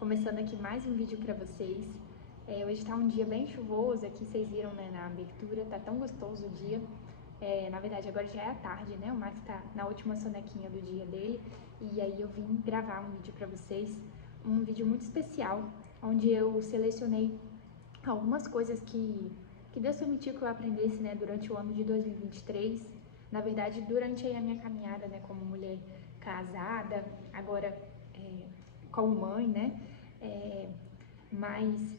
Começando aqui mais um vídeo para vocês. Hoje tá um dia bem chuvoso aqui, vocês viram, né, na abertura, tá tão gostoso o dia. Na verdade agora já é a tarde, né, o Max tá na última sonequinha do dia dele. E aí eu vim gravar um vídeo para vocês, um vídeo muito especial, onde eu selecionei algumas coisas que Deus permitiu que eu aprendesse, né, durante o ano de 2023. Na verdade, durante aí a minha caminhada, né, como mulher casada, agora como mãe, né, mas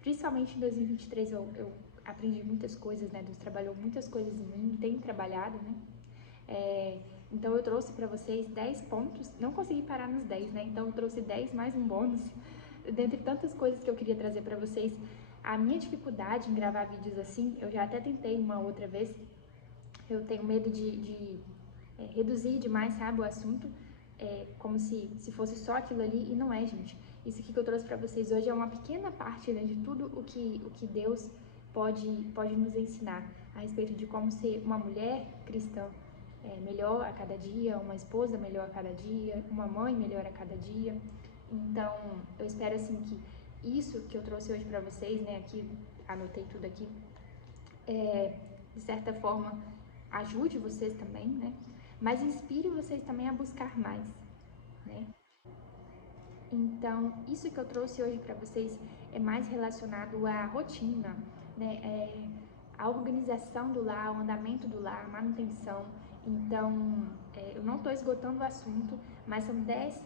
principalmente em 2023 eu aprendi muitas coisas, né, Deus trabalhou muitas coisas em mim, tem trabalhado, né, então eu trouxe para vocês 10 pontos, não consegui parar nos 10, né, então eu trouxe 10 mais um bônus, dentre tantas coisas que eu queria trazer para vocês. A minha dificuldade em gravar vídeos assim, eu já até tentei uma outra vez, eu tenho medo de reduzir demais, sabe, o assunto, como se fosse só aquilo ali, e não é, gente. Isso aqui que eu trouxe para vocês hoje é uma pequena parte, né, de tudo o que Deus pode nos ensinar a respeito de como ser uma mulher cristã melhor a cada dia, uma esposa melhor a cada dia, uma mãe melhor a cada dia. Então, eu espero assim que isso que eu trouxe hoje para vocês, né, aqui, anotei tudo aqui, de certa forma ajude vocês também, né, mas inspire vocês também a buscar mais, né. Então, isso que eu trouxe hoje para vocês é mais relacionado à rotina, né, a organização do lar, o andamento do lar, a manutenção. Então, eu não estou esgotando o assunto, mas são 10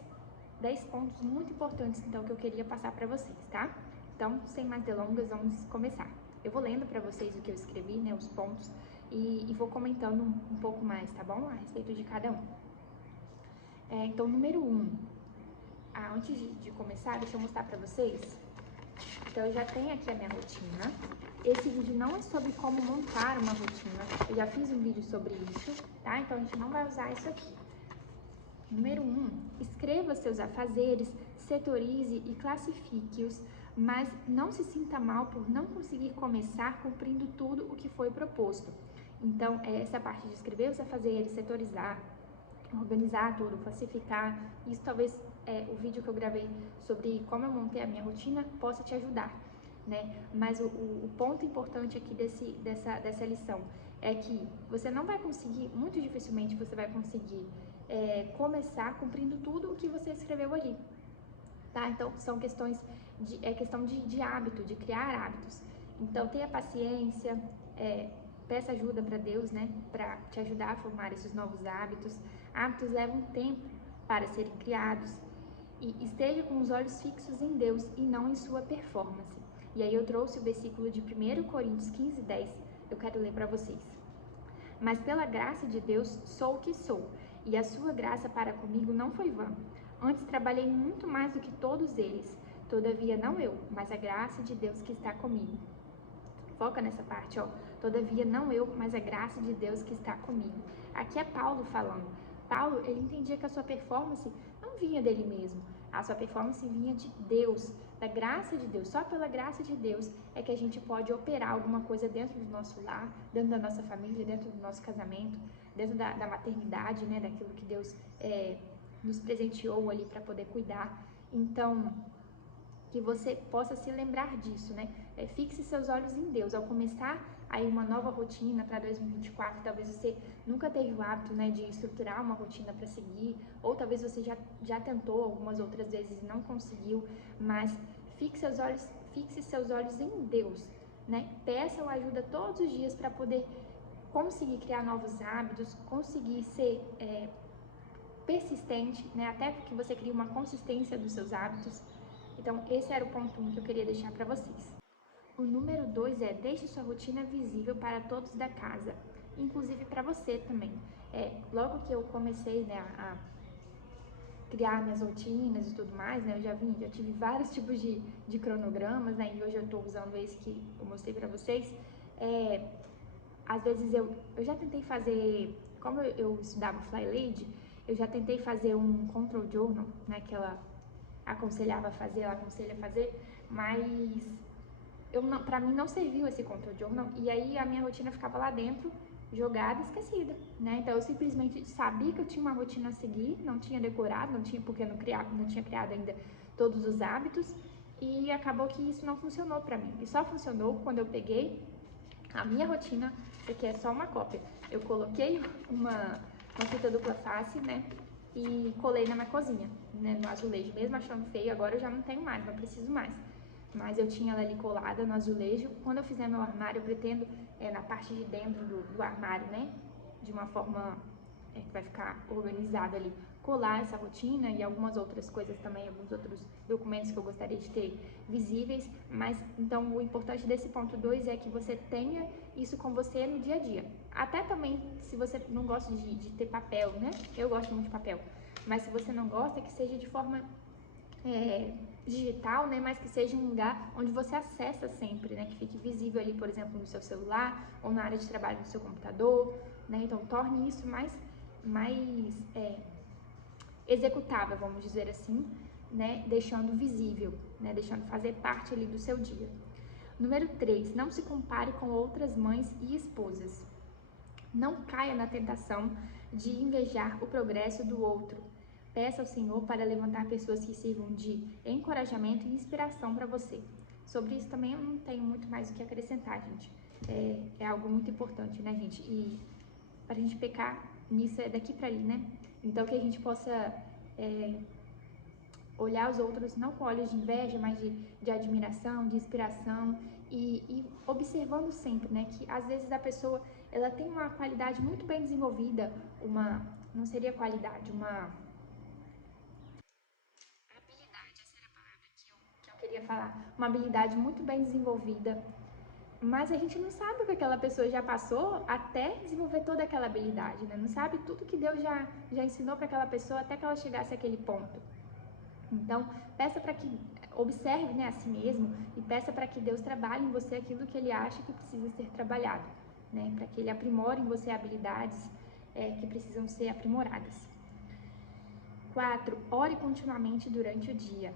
pontos muito importantes, então, que eu queria passar para vocês, tá? Então, sem mais delongas, vamos começar. Eu vou lendo para vocês o que eu escrevi, né, os pontos, e vou comentando um pouco mais, tá bom? A respeito de cada um. Então, número 1. Antes de começar, deixa eu mostrar pra vocês. Então, eu já tenho aqui a minha rotina. Esse vídeo não é sobre como montar uma rotina. Eu já fiz um vídeo sobre isso, tá? Então, a gente não vai usar isso aqui. Número 1. Escreva seus afazeres, setorize e classifique-os, mas não se sinta mal por não conseguir começar cumprindo tudo o que foi proposto. Então, essa parte de escrever os afazeres, setorizar, organizar tudo, classificar, isso talvez o vídeo que eu gravei sobre como eu montei a minha rotina possa te ajudar, né? Mas o ponto importante aqui dessa lição é que você não vai conseguir, muito dificilmente você vai conseguir começar cumprindo tudo o que você escreveu ali, tá? Então, são questões questão de hábito, de criar hábitos. Então, tenha paciência, peça ajuda para Deus, né, para te ajudar a formar esses novos hábitos. Hábitos levam tempo para serem criados e esteja com os olhos fixos em Deus e não em sua performance. E aí eu trouxe o versículo de 1 Coríntios 15:10, eu quero ler para vocês. Mas pela graça de Deus sou o que sou, e a sua graça para comigo não foi vã. Antes trabalhei muito mais do que todos eles, todavia não eu, mas a graça de Deus que está comigo. Foca nessa parte, ó. Todavia não eu, mas a graça de Deus que está comigo. Aqui é Paulo falando. Paulo, ele entendia que a sua performance não vinha dele mesmo. A sua performance vinha de Deus, da graça de Deus. Só pela graça de Deus é que a gente pode operar alguma coisa dentro do nosso lar, dentro da nossa família, dentro do nosso casamento, dentro da maternidade, né, daquilo que Deus nos presenteou ali para poder cuidar. Então, que você possa se lembrar disso, né? Fixe seus olhos em Deus. Ao começar aí uma nova rotina para 2024, talvez você nunca teve o hábito, né, de estruturar uma rotina para seguir, ou talvez você já tentou algumas outras vezes e não conseguiu, mas fixe seus olhos em Deus, né? Peça ajuda todos os dias para poder conseguir criar novos hábitos, conseguir ser persistente, né? Até que você crie uma consistência dos seus hábitos. Então, esse era o ponto 1 que eu queria deixar para vocês. O número 2 é: deixe sua rotina visível para todos da casa, inclusive para você também. Logo que eu comecei, né, a criar minhas rotinas e tudo mais, né, eu já tive vários tipos de cronogramas, né, e hoje eu estou usando esse que eu mostrei para vocês. Às vezes eu já tentei fazer, como eu estudava Fly Lady, eu já tentei fazer um control journal, né, que ela aconselhava a fazer, ela aconselha a fazer, mas para mim não serviu esse control journal, e aí a minha rotina ficava lá dentro, jogada, esquecida, né? Então eu simplesmente sabia que eu tinha uma rotina a seguir, não tinha decorado, porque não tinha criado ainda todos os hábitos, e acabou que isso não funcionou pra mim. E só funcionou quando eu peguei a minha rotina, isso aqui é só uma cópia. Eu coloquei uma fita dupla face, né, e colei na minha cozinha, né, no azulejo. Mesmo achando feio, agora eu já não tenho mais, não preciso mais. Mas eu tinha ela ali colada no azulejo. Quando eu fizer meu armário, eu pretendo, na parte de dentro do armário, né, de uma forma que vai ficar organizado ali, colar essa rotina e algumas outras coisas também, alguns outros documentos que eu gostaria de ter visíveis, mas então o importante desse ponto 2 é que você tenha isso com você no dia a dia. Até também, se você não gosta de ter papel, né? Eu gosto muito de papel, mas se você não gosta, que seja de forma digital, né, mas que seja um lugar onde você acessa sempre, né, que fique visível ali, por exemplo, no seu celular ou na área de trabalho do seu computador, né, então torne isso mais executável, vamos dizer assim, né, deixando visível, né, deixando fazer parte ali do seu dia. Número 3, não se compare com outras mães e esposas. Não caia na tentação de invejar o progresso do outro. Peça ao Senhor para levantar pessoas que sirvam de encorajamento e inspiração para você. Sobre isso também eu não tenho muito mais o que acrescentar, gente. É algo muito importante, né, gente? E para a gente pecar nisso é daqui para ali, né? Então que a gente possa olhar os outros não com olhos de inveja, mas de admiração, de inspiração e observando sempre, né? Que às vezes a pessoa ela tem uma qualidade muito bem desenvolvida, não seria qualidade, uma habilidade, essa era a palavra que eu queria falar, uma habilidade muito bem desenvolvida, mas a gente não sabe o que aquela pessoa já passou até desenvolver toda aquela habilidade, né? Não sabe tudo que Deus já ensinou para aquela pessoa até que ela chegasse àquele ponto. Então, peça para que observe, né, a si mesmo e peça para que Deus trabalhe em você aquilo que Ele acha que precisa ser trabalhado, né? Para que Ele aprimore em você habilidades que precisam ser aprimoradas. 4. Ore continuamente durante o dia.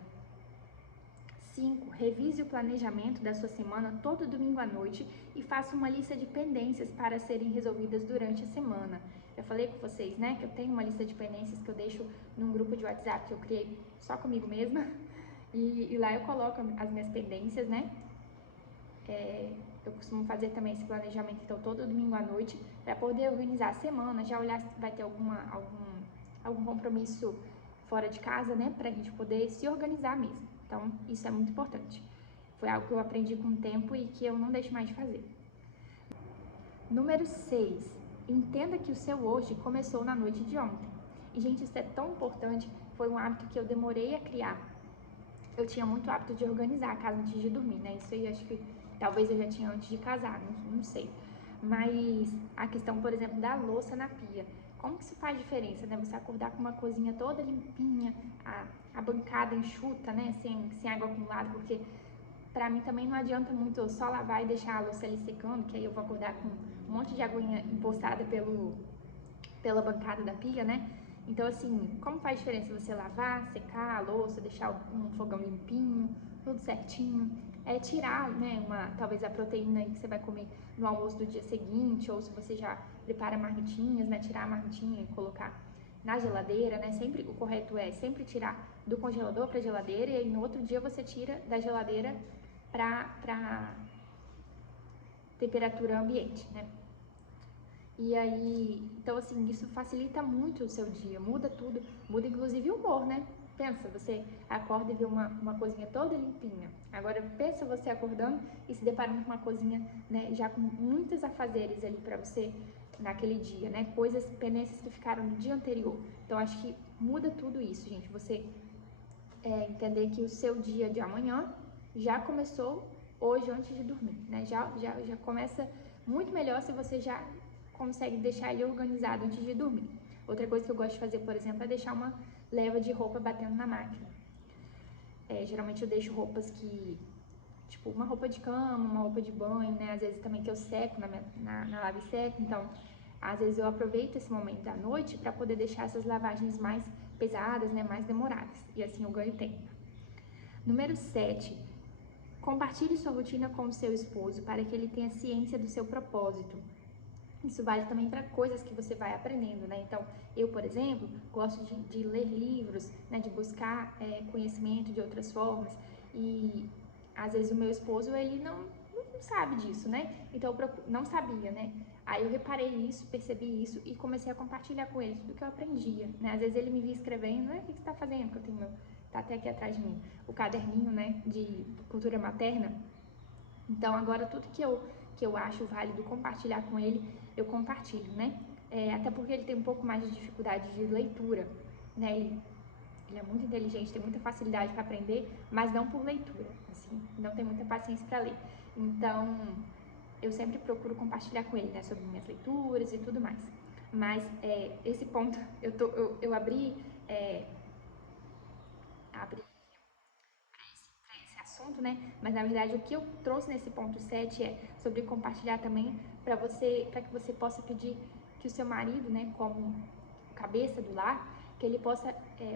5. Revise o planejamento da sua semana todo domingo à noite e faça uma lista de pendências para serem resolvidas durante a semana. Eu falei com vocês, né, que eu tenho uma lista de pendências que eu deixo num grupo de WhatsApp que eu criei só comigo mesma. E lá eu coloco as minhas pendências, né? Eu costumo fazer também esse planejamento, então, todo domingo à noite, para poder organizar a semana, já olhar se vai ter algum compromisso fora de casa, né? Pra gente poder se organizar mesmo. Então, isso é muito importante. Foi algo que eu aprendi com o tempo e que eu não deixo mais de fazer. Número 6. Entenda que o seu hoje começou na noite de ontem. E, gente, isso é tão importante. Foi um hábito que eu demorei a criar. Eu tinha muito hábito de organizar a casa antes de dormir, né? Isso aí acho que talvez eu já tinha antes de casar, não sei. Mas a questão, por exemplo, da louça na pia. Como que isso faz diferença, né? Você acordar com uma cozinha toda limpinha, a bancada enxuta, né? Sem água acumulada, porque pra mim também não adianta muito eu só lavar e deixar a louça ali secando, que aí eu vou acordar com um monte de aguinha empoçada pela bancada da pia, né? Então, assim, como faz diferença você lavar, secar a louça, deixar um fogão limpinho, tudo certinho, tirar, né, talvez a proteína que você vai comer no almoço do dia seguinte, ou se você já prepara marmitinhas, né, tirar a marmitinha e colocar na geladeira, né, sempre, o correto é sempre tirar do congelador para a geladeira, e aí no outro dia você tira da geladeira para temperatura ambiente, né. E aí, então assim, isso facilita muito o seu dia, muda tudo, muda inclusive o humor, né? Pensa, você acorda e vê uma cozinha toda limpinha. Agora pensa você acordando e se deparando com uma cozinha, né, já com muitos afazeres ali pra você naquele dia, né? Coisas, pendências que ficaram no dia anterior. Então acho que muda tudo isso, gente. Você entender que o seu dia de amanhã já começou hoje antes de dormir, né? Já começa muito melhor se você já consegue deixar ele organizado antes de dormir. Outra coisa que eu gosto de fazer, por exemplo, é deixar uma leva de roupa batendo na máquina. Geralmente eu deixo roupas que, tipo, uma roupa de cama, uma roupa de banho, né? Às vezes também que eu seco na lava e seco, então às vezes eu aproveito esse momento da noite para poder deixar essas lavagens mais pesadas, né? Mais demoradas, e assim eu ganho tempo. Número 7. Compartilhe sua rotina com o seu esposo para que ele tenha ciência do seu propósito. Isso vale também para coisas que você vai aprendendo, né? Então, eu, por exemplo, gosto de ler livros, né? De buscar conhecimento de outras formas. E às vezes o meu esposo, ele não sabe disso, né? Então, não sabia, né? Aí eu reparei isso, percebi isso e comecei a compartilhar com ele tudo que eu aprendia, né? Às vezes ele me via escrevendo, o que você tá fazendo? Que eu tenho tá até aqui atrás de mim, o caderninho, né? De cultura materna. Então, agora tudo que eu acho válido compartilhar com ele, eu compartilho, né? Até porque ele tem um pouco mais de dificuldade de leitura, né? Ele é muito inteligente, tem muita facilidade para aprender, mas não por leitura, assim, não tem muita paciência para ler. Então, eu sempre procuro compartilhar com ele, né, sobre minhas leituras e tudo mais. Mas esse ponto, eu abri esse assunto, né? Mas na verdade o que eu trouxe nesse ponto 7 é sobre compartilhar também para que você possa pedir que o seu marido, né, como cabeça do lar, que ele possa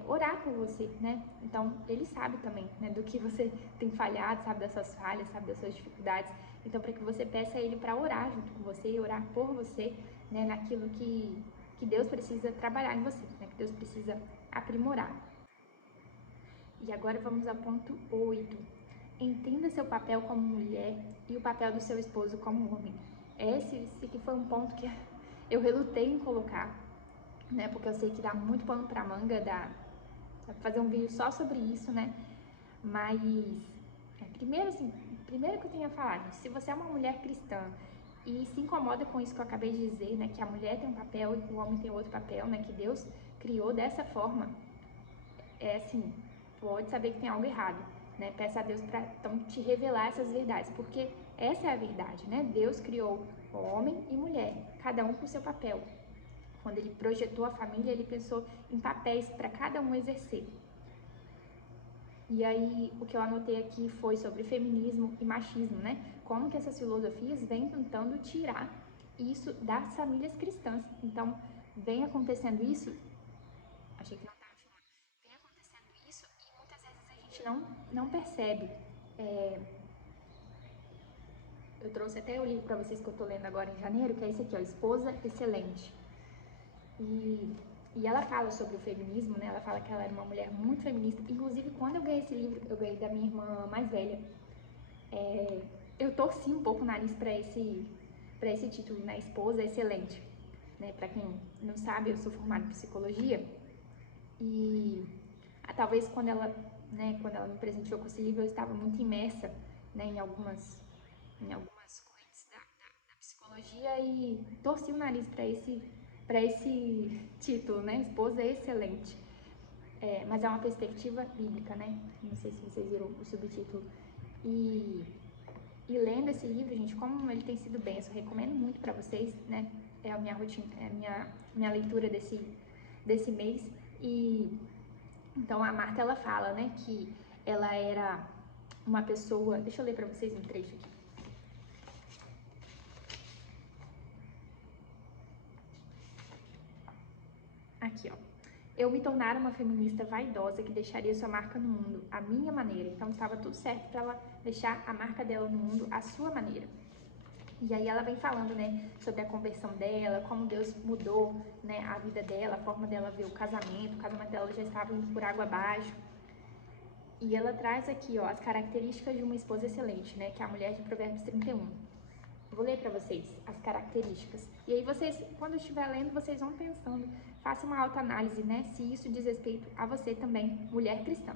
orar por você, né? Então ele sabe também, né, do que você tem falhado, sabe das suas falhas, sabe das suas dificuldades. Então para que você peça a ele para orar junto com você, orar por você, né, naquilo que Deus precisa trabalhar em você, né, que Deus precisa aprimorar. E agora vamos ao ponto 8. Entenda seu papel como mulher e o papel do seu esposo como homem. Esse que foi um ponto que eu relutei em colocar, né? Porque eu sei que dá muito pano pra manga, dá pra fazer um vídeo só sobre isso, né? Mas, primeiro que eu tenho a falar, gente, se você é uma mulher cristã e se incomoda com isso que eu acabei de dizer, né? Que a mulher tem um papel e que o homem tem outro papel, né? Que Deus criou dessa forma, assim, pode saber que tem algo errado, né? Peça a Deus para então te revelar essas verdades, porque essa é a verdade, né? Deus criou homem e mulher, cada um com seu papel. Quando ele projetou a família, ele pensou em papéis para cada um exercer. E aí, o que eu anotei aqui foi sobre feminismo e machismo, né? Como que essas filosofias vêm tentando tirar isso das famílias cristãs. Então, vem acontecendo isso, achei que não estava filmando, vem acontecendo isso e muitas vezes a gente não percebe. Eu trouxe até o livro para vocês que eu tô lendo agora em janeiro, que é esse aqui, ó, Esposa Excelente. E ela fala sobre o feminismo, né? Ela fala que ela era uma mulher muito feminista. Inclusive, quando eu ganhei esse livro, eu ganhei da minha irmã mais velha. Eu torci um pouco o nariz para esse título, né? Esposa Excelente. Né? Para quem não sabe, eu sou formada em psicologia. E talvez quando ela me presenteou com esse livro, eu estava muito imersa, né, em algumas correntes da psicologia e torci o nariz para esse título, né? Esposa Excelente. Mas é uma perspectiva bíblica, né? Não sei se vocês viram o subtítulo. E lendo esse livro, gente, como ele tem sido benção, eu recomendo muito para vocês, né? É a minha rotina, é a minha leitura desse mês. E então a Marta, ela fala, né, que ela era uma pessoa. Deixa eu ler para vocês um trecho aqui. Aqui, ó. Eu me tornara uma feminista vaidosa que deixaria sua marca no mundo, à minha maneira. Então estava tudo certo para ela deixar a marca dela no mundo à sua maneira. E aí ela vem falando, né, sobre a conversão dela, como Deus mudou, né, a vida dela, a forma dela ver o casamento dela já estava indo por água abaixo. E ela traz aqui, ó, as características de uma esposa excelente, né, que é a mulher de Provérbios 31. Vou ler para vocês as características. E aí vocês, quando estiver lendo, vocês vão pensando, faça uma autoanálise, né, se isso diz respeito a você também, mulher cristã.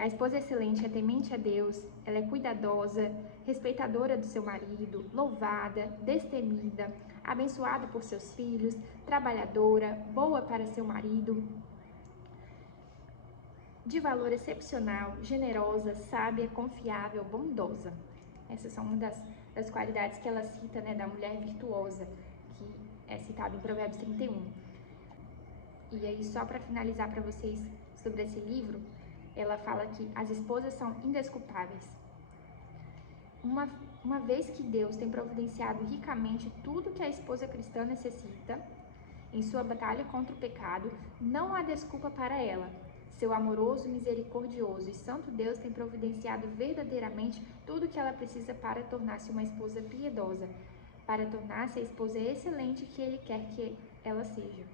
A esposa excelente é temente a Deus, ela é cuidadosa, respeitadora do seu marido, louvada, destemida, abençoada por seus filhos, trabalhadora, boa para seu marido, de valor excepcional, generosa, sábia, confiável, bondosa. Essas são uma das qualidades que ela cita, né, da mulher virtuosa, que é citada em Provérbios 31. E aí, só para finalizar para vocês sobre esse livro, ela fala que as esposas são indesculpáveis. Uma vez que Deus tem providenciado ricamente tudo que a esposa cristã necessita em sua batalha contra o pecado, não há desculpa para ela. Seu amoroso, misericordioso e santo Deus tem providenciado verdadeiramente tudo o que ela precisa para tornar-se uma esposa piedosa, para tornar-se a esposa excelente que ele quer que ela seja.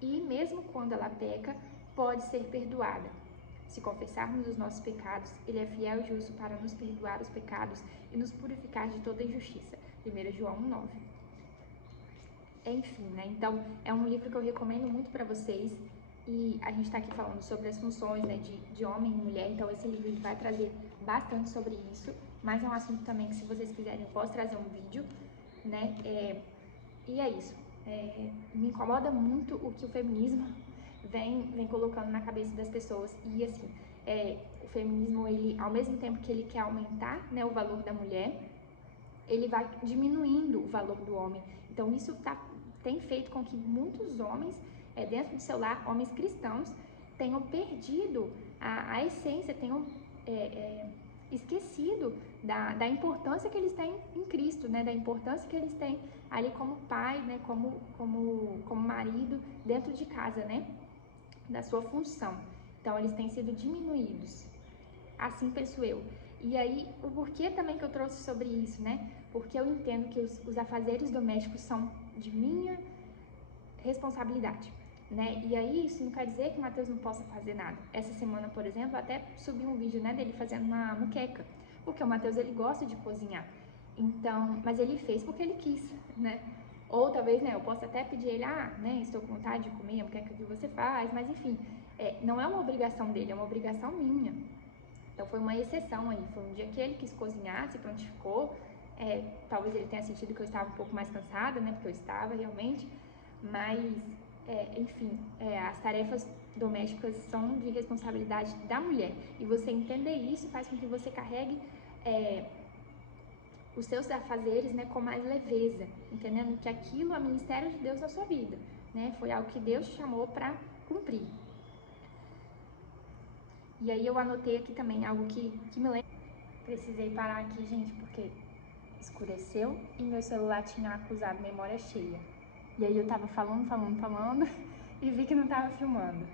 E mesmo quando ela peca, pode ser perdoada. Se confessarmos os nossos pecados, ele é fiel e justo para nos perdoar os pecados e nos purificar de toda injustiça. 1 João 1,9. Enfim, né? Então, é um livro que eu recomendo muito para vocês. E a gente está aqui falando sobre as funções, né, de homem e mulher. Então, esse livro vai trazer bastante sobre isso. Mas é um assunto também que, se vocês quiserem, eu posso trazer um vídeo, né? E é isso. Me incomoda muito o que o feminismo vem colocando na cabeça das pessoas. E assim, o feminismo, ele, ao mesmo tempo que ele quer aumentar, né, o valor da mulher, ele vai diminuindo o valor do homem. Então isso tem feito com que muitos homens, dentro do seu lar, homens cristãos, tenham perdido a essência, tenham esquecido da importância que eles têm em Cristo, né? Da importância que eles têm ali como pai, né? Como marido dentro de casa, né? Da sua função. Então, eles têm sido diminuídos. Assim penso eu. E aí, o porquê também que eu trouxe sobre isso, né? Porque eu entendo que os afazeres domésticos são de minha responsabilidade, né? E aí, isso não quer dizer que o Matheus não possa fazer nada. Essa semana, por exemplo, até subi um vídeo, né, dele fazendo uma moqueca, porque o Matheus, ele gosta de cozinhar. Então, mas ele fez porque ele quis, né? Ou talvez, né, eu possa até pedir ele, né, estou com vontade de comer a moqueca que você faz, mas enfim, não é uma obrigação dele, é uma obrigação minha. Então foi uma exceção aí, foi um dia que ele quis cozinhar, se prontificou, talvez ele tenha sentido que eu estava um pouco mais cansada, né, porque eu estava realmente, mas, enfim, as tarefas domésticas são de responsabilidade da mulher, e você entender isso faz com que você carregue os seus afazeres, né, com mais leveza, entendendo que aquilo é o ministério de Deus na sua vida, né, foi algo que Deus te chamou para cumprir. E aí eu anotei aqui também algo que me lembra. Precisei parar aqui, gente, porque escureceu e meu celular tinha acusado memória cheia. E aí eu tava falando e vi que não tava filmando.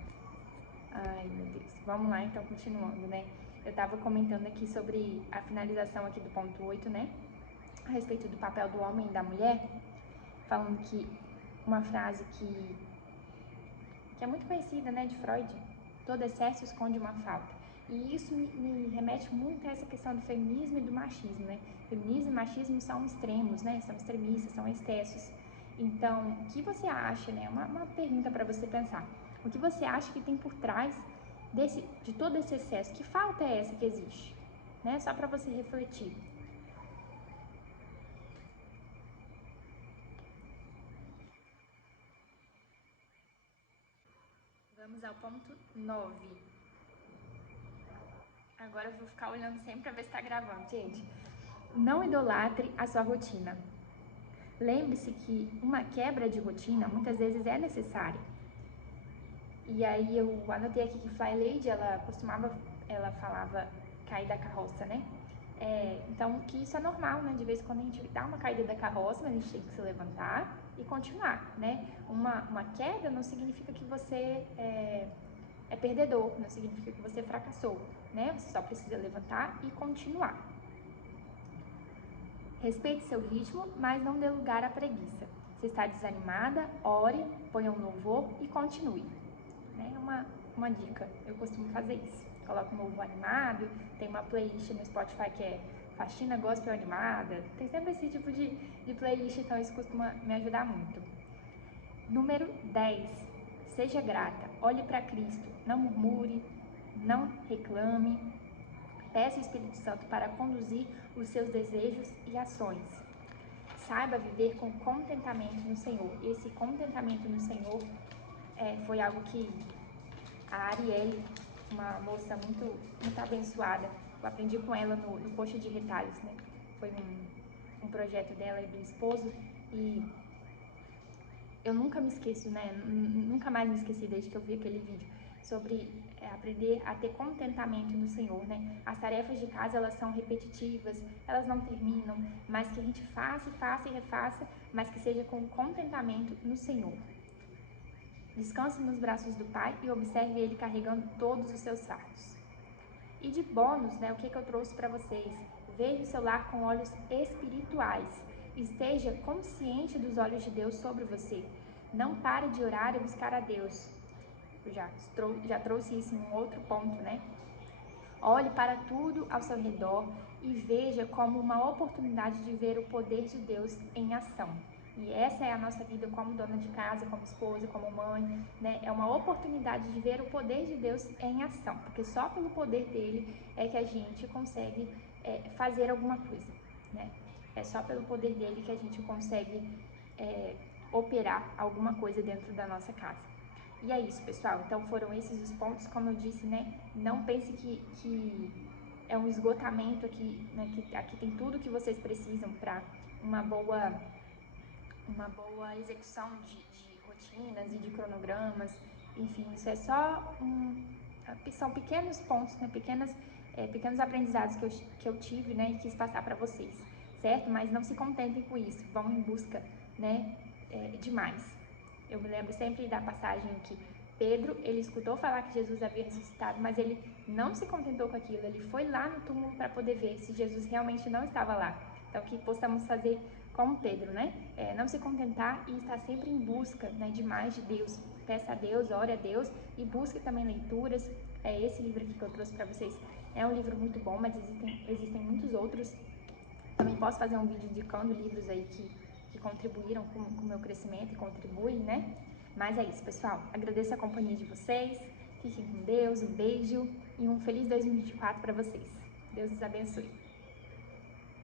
Ai, meu Deus. Vamos lá, então, continuando, né? Eu tava comentando aqui sobre a finalização aqui do ponto 8, né? A respeito do papel do homem e da mulher, falando que uma frase que é muito conhecida, né, de Freud: todo excesso esconde uma falta. E isso me remete muito a essa questão do feminismo e do machismo, né? Feminismo e machismo são extremos, né? São extremistas, são excessos. Então, o que você acha, né? Uma pergunta para você pensar. O que você acha que tem por trás de todo esse excesso? Que falta é essa que existe? Né? Só para você refletir. Vamos ao ponto 9. Agora eu vou ficar olhando sempre para ver se está gravando, gente. Não idolatre a sua rotina. Lembre-se que uma quebra de rotina muitas vezes é necessária. E aí eu anotei aqui que Fly Lady, ela falava cair da carroça, né? Então, que isso é normal, né? De vez em quando a gente dá uma caída da carroça, mas a gente tem que se levantar e continuar, né? Uma queda não significa que você é perdedor, não significa que você fracassou, né? Você só precisa levantar e continuar. Respeite seu ritmo, mas não dê lugar à preguiça. Se está desanimada, ore, ponha um louvor e continue. É uma dica, eu costumo fazer isso. Coloco um louvor animado, tem uma playlist no Spotify que é Faxina Gospel Animada. Tem sempre esse tipo de playlist, então isso costuma me ajudar muito. Número 10. Seja grata, olhe para Cristo, não murmure, não reclame. Peça o Espírito Santo para conduzir os seus desejos e ações. Saiba viver com contentamento no Senhor. Esse contentamento no Senhor foi algo que a Arielle, uma moça muito abençoada, eu aprendi com ela no Coxa de Retalhos, né? Foi um projeto dela e do esposo, e eu nunca me esqueço, né? Nunca mais me esqueci desde que eu vi aquele vídeo, sobre aprender a ter contentamento no Senhor, né? As tarefas de casa, elas são repetitivas, elas não terminam, mas que a gente faça e refaça, mas que seja com contentamento no Senhor. Descanse nos braços do Pai e observe Ele carregando todos os seus fardos. E de bônus, né, o que eu trouxe para vocês? Veja o seu lar com olhos espirituais. esteja consciente dos olhos de Deus sobre você. Não pare de orar e buscar a Deus. Eu já trouxe isso em um outro ponto, né? Olhe para tudo ao seu redor e veja como uma oportunidade de ver o poder de Deus em ação. E essa é a nossa vida como dona de casa, como esposa, como mãe, né? É uma oportunidade de ver o poder de Deus em ação, porque só pelo poder dele é que a gente consegue fazer alguma coisa, né? É só pelo poder dele que a gente consegue operar alguma coisa dentro da nossa casa. E é isso, pessoal. Então foram esses os pontos, como eu disse, né? Não pense que é um esgotamento aqui, né? Que aqui tem tudo que vocês precisam para uma boa execução de rotinas e de cronogramas. Enfim, isso é só são pequenos pontos, né? Pequenos aprendizados que eu tive, né? E quis passar para vocês, certo? Mas não se contentem com isso. Vão em busca, né? De mais. Eu me lembro sempre da passagem que Pedro, ele escutou falar que Jesus havia ressuscitado, mas ele não se contentou com aquilo, ele foi lá no túmulo para poder ver se Jesus realmente não estava lá. Então, que possamos fazer como Pedro, né? Não se contentar e estar sempre em busca, né, de mais de Deus. Peça a Deus, ore a Deus e busque também leituras. Esse livro aqui que eu trouxe para vocês é um livro muito bom, mas existem muitos outros. Também posso fazer um vídeo indicando livros aí que contribuíram com o meu crescimento e contribuem, né? Mas é isso, pessoal. Agradeço a companhia de vocês. Fiquem com Deus, um beijo e um feliz 2024 para vocês. Deus os abençoe.